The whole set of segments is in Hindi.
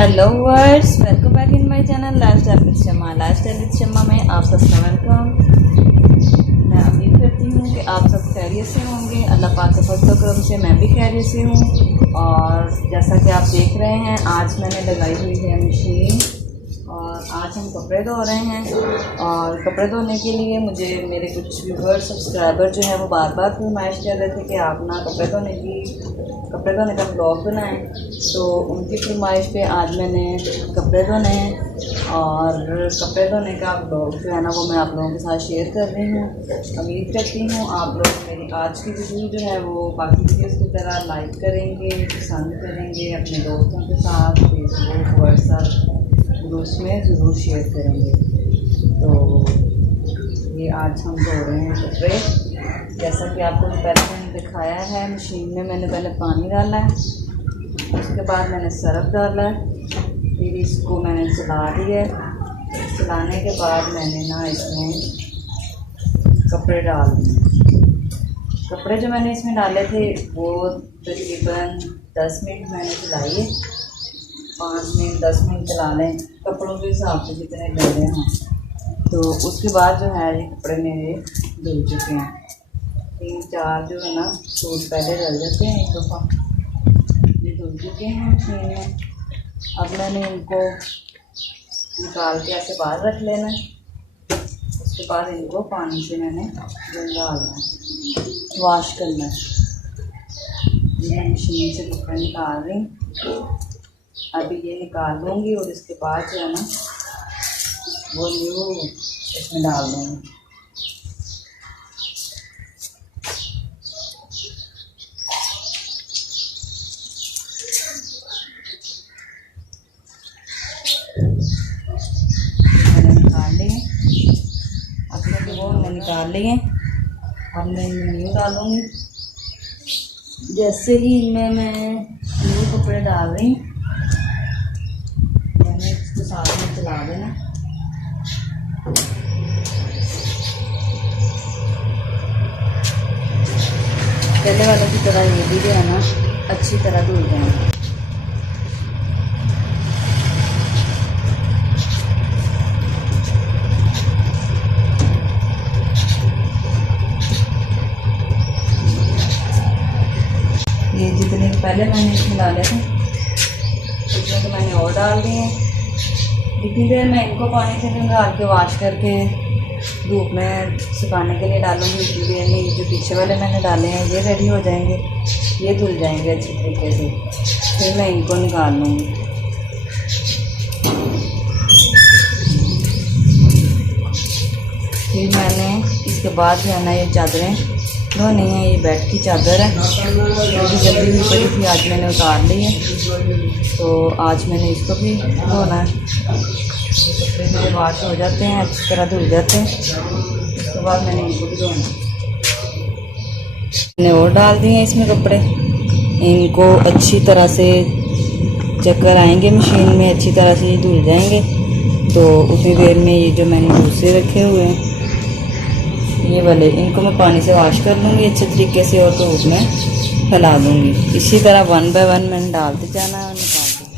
हेलो वर्स, welcome back in my channel lifestyle with Shama. Lifestyle with Shama में आप सबका वेलकम। मैं उम्मीद करती हूँ कि आप सब खैरियत से होंगे। अल्लाह पाक के फज़ल करम से मैं भी खैरियत से हूँ। और जैसा कि आप देख रहे हैं, आज मैंने लगाई हुई है मशीन और आज हम कपड़े धो रहे हैं। और कपड़े धोने के लिए मुझे मेरे कुछ व्यूअर सब्सक्राइबर जो है वो बार बार फरमाइश कर रहे थे कि आप ना कपड़े धोने का ब्लॉग बनाएं। तो उनकी फरमाइश पे आज मैंने कपड़े धोने हैं और कपड़े धोने का ब्लॉग जो है ना वो मैं आप लोगों के साथ शेयर कर रही हूँ। उम्मीद करती हूँ आप लोग मेरी आज की वीडियो जो है वो बाकी वीडियोज़ की तरह लाइक करेंगे, पसंद करेंगे, अपने दोस्तों के साथ फेसबुक, व्हाट्सएप उसमें ज़रूर शेयर करेंगे। तो ये आज हम धो रहे हैं कपड़े। जैसा कि आपको पहले मैंने दिखाया है, मशीन में मैंने पहले पानी डाला है, उसके बाद मैंने सर्फ डाला है, फिर इसको मैंने चला दिया। चलाने के बाद मैंने ना इसमें कपड़े डाल दिए। कपड़े जो मैंने इसमें डाले थे वो तकरीबन 10 मिनट मैंने चलाई है। 5 मिनट 10 मिनट चला लें कपड़ों के हिसाब से जितने गंदे हों। तो उसके बाद जो है ये कपड़े मेरे धुल चुके हैं। 3-4 जो है ना सूट पहले डल जाते हैं एक दफ़ा, ये धुल चुके हैं मशीन में। अब मैंने इनको निकाल के ऐसे बाहर रख लेना है। उसके बाद इनको पानी से मैंने डालना है, वॉश करना है। मैं मशीन से कपड़े निकाल रही हूँ, अभी ये निकाल लूँगी और इसके बाद जो है ना वो न्यू इसमें डाल दूँगी। मैंने निकाल लिए, अपने वो मैंने निकाल लिए। अब मैं इनमें न्यू डालूँगी। जैसे ही इनमें मैं न्यू कपड़े डाल रही हूँ, मैंने इसको साथ में चला देना। पहले वाले की तरह ये भी जो है ना अच्छी तरह धुल जाएंगे। ये जितने पहले मैंने इसमें डाले थे उतने तो मैंने और डाल दिए। जितनी देर मैं इनको पानी से निकाल के वॉश करके धूप में सुखाने के लिए डालूँगी, उतनी देर में ये जो पीछे वाले मैंने डाले हैं ये रेडी हो जाएंगे, ये धुल जाएंगे अच्छी तरीके से। फिर मैं इनको निकाल लूँगी। फिर मैंने इसके बाद जो है ना ये चादरें धोनी है। ये बेड की चादर है, जो जल्दी हुई पड़ी थी, आज मैंने उतार ली है। तो आज मैंने इसको भी धोना है। कपड़े मेरे वॉश हो जाते हैं, अच्छी तरह धुल जाते हैं। उसके बाद मैंने इनको भी धोना। मैंने और डाल दिए हैं इसमें कपड़े। इनको अच्छी तरह से चक्कर आएंगे मशीन में, अच्छी तरह से ये धुल जाएंगे। तो उतनी देर में ये जो मैंने दूसरे रखे हुए हैं ये वाले, इनको मैं पानी से वॉश कर लूँगी अच्छे तरीके से और धूप में फैला दूँगी। इसी तरह 1 बाय 1 मैंने डालते जाना है और निकाल दूँगी।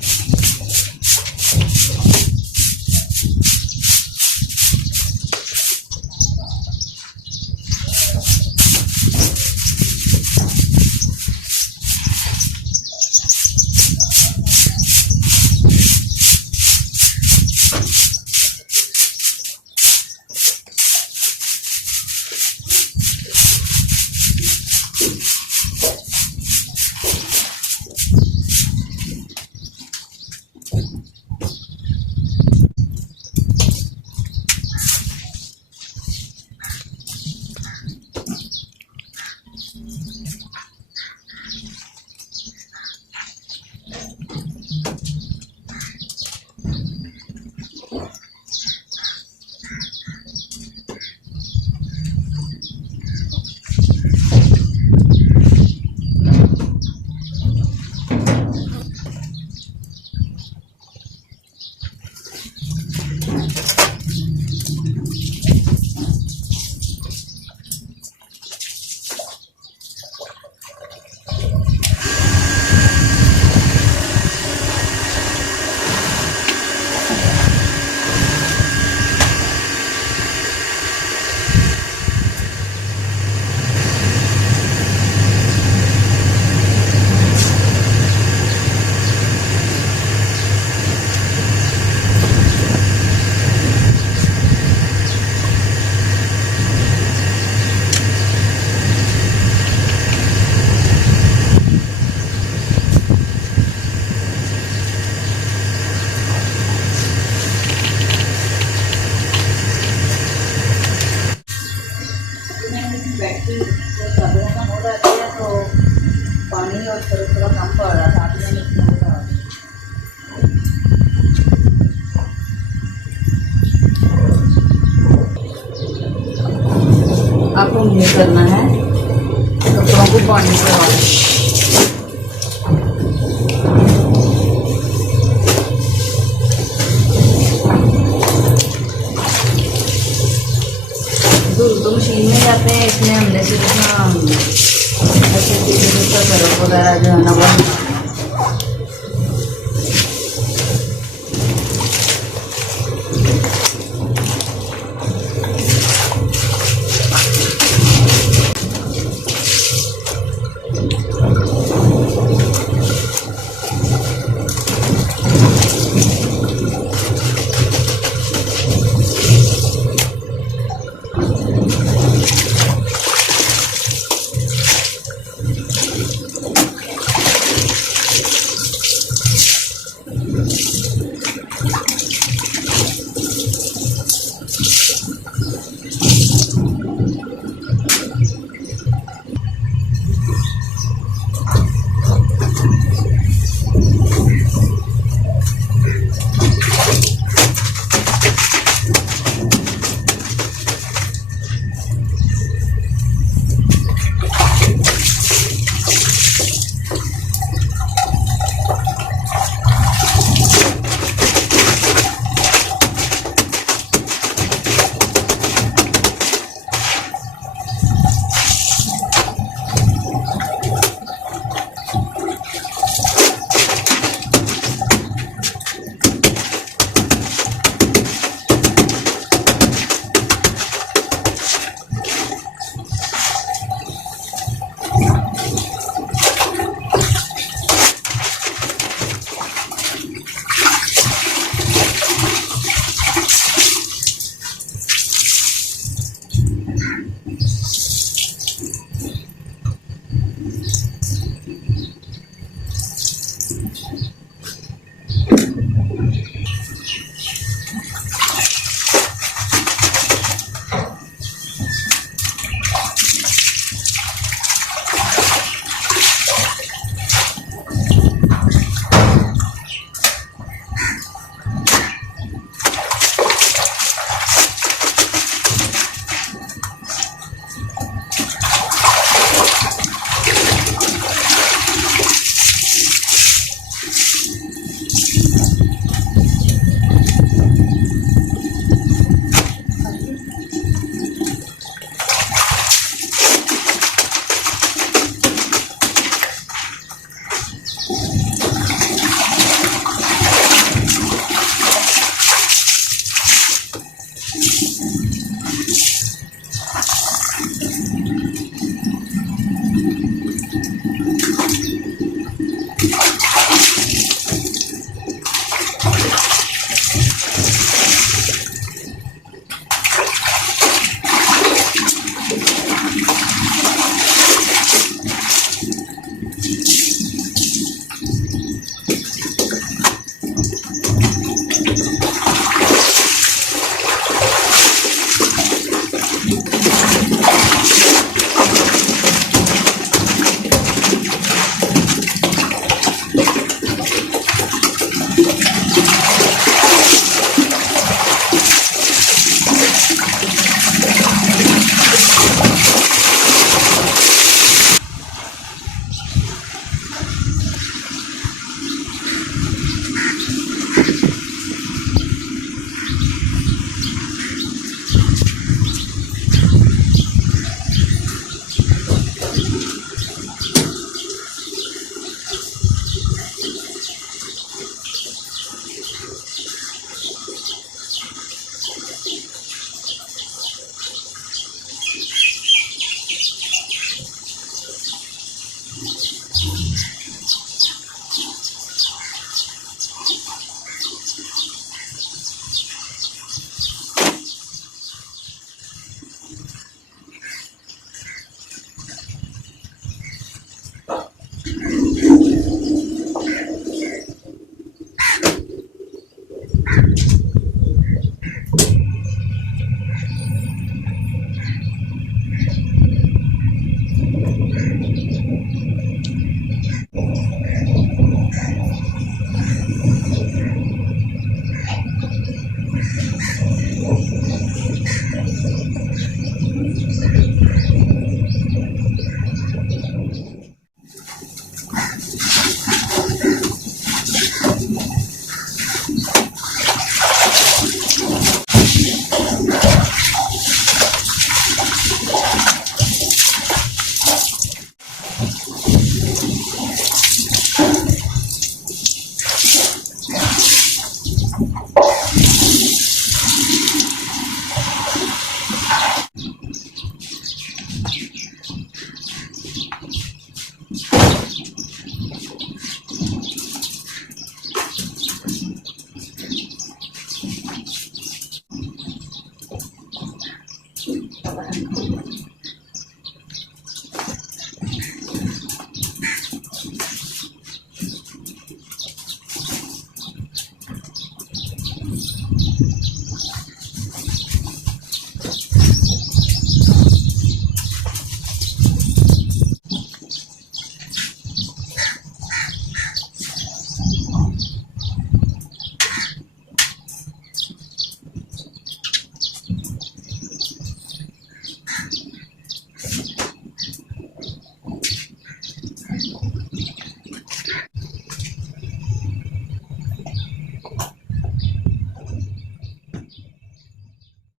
और थोड़ा कम पड़ रहा था, अभी मैंने इसमें लगा दिया। आपको ये करना है, कपड़ों को पानी से वॉश। धुल तो मशीन में जाते हैं, इसमें हमने सिर्फ ना ऐसे सर्फ वगैरह जो है ना वो